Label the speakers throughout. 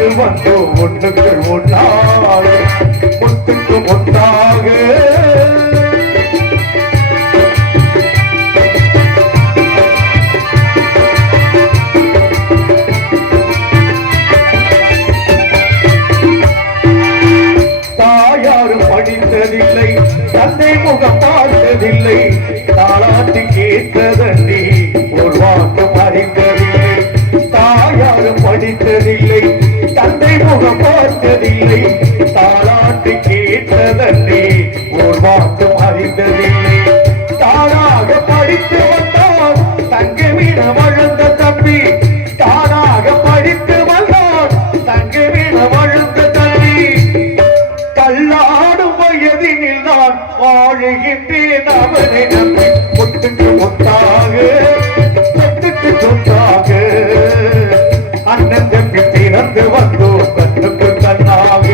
Speaker 1: வந்து வந்து ஒன்றுக்கு ஒன்றாக முத்துக்கு முத்தாக தாயாரும் படித்ததில்லை தந்தை முகம் பார்த்ததில்லை தாளாட்டி கேட்டதன்றி ஒரு வாக்கு அறிந்ததில்லை வாழுகின்றேன் அவனை நம்பி. முத்துக்கு முத்தாக சொத்துக்கு சொத்தாக. அண்ணன் தம்பி பிறந்து வந்தோ கண்ணுக்கு கண்ணாக.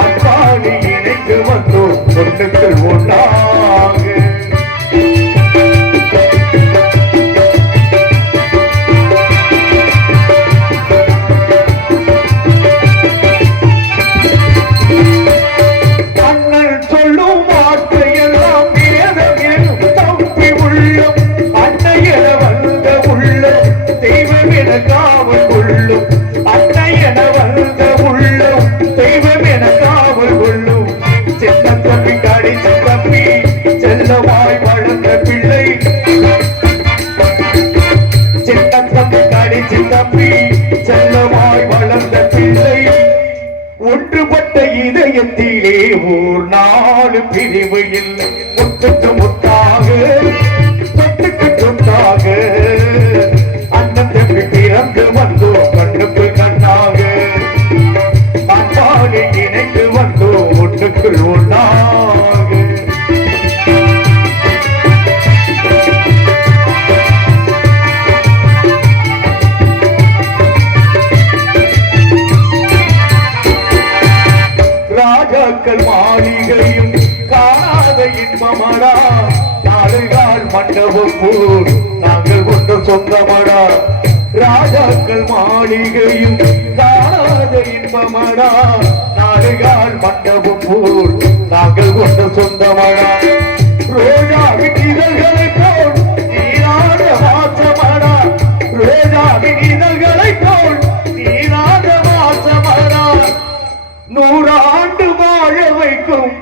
Speaker 1: அன்பாடி இணைந்து வந்தோ சொத்துக்கு ஒன்றாக பிறந்த பிள்ளை. சின்ன தம்பி தம்பி செல்லமாய் வளர்ந்த பிள்ளை. ஒன்றுபட்ட இதயத்திலே ஓர் நாலு பிரிவு இல்லை. முத்துக்கு முத்தா ராஜாக்கள் மாளிகையும் காணாத இன்பமடா. நாடுகால் மண்டபம் போல் நாங்கள் கொண்ட சொந்தமடா. ராஜாக்கள் மாளிகையும் காணாத இன்பமடா. நாடுகால் மண்டபம் போல் நாங்கள் கொண்ட சொந்தமடா.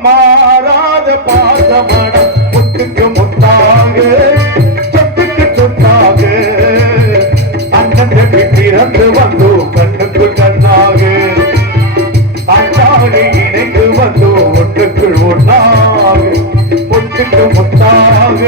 Speaker 1: மாறாத பாசமடம் முத்துக்கு முத்தாக சொத்துக்கு சொத்தாக. அண்ணன் தம்பி பிறந்து வந்தோ கண்ணுக்கு கண்ணாக அண்ணாடி இணைந்து வந்தோ ஒட்டுக்குள் ஒன்றாக ஒட்டுக்கு முத்தாக